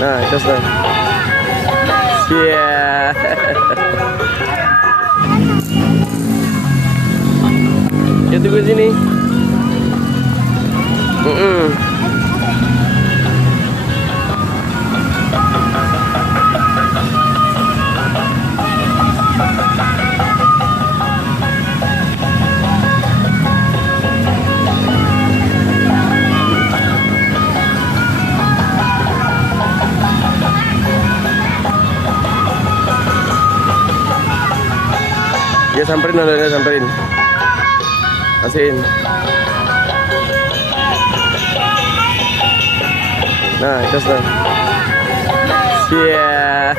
Nah, terus nah. Iya. Ya tunggu sini. Ya samperin, nontonnya samperin. Kasihin. Nah, terus nah. Iya.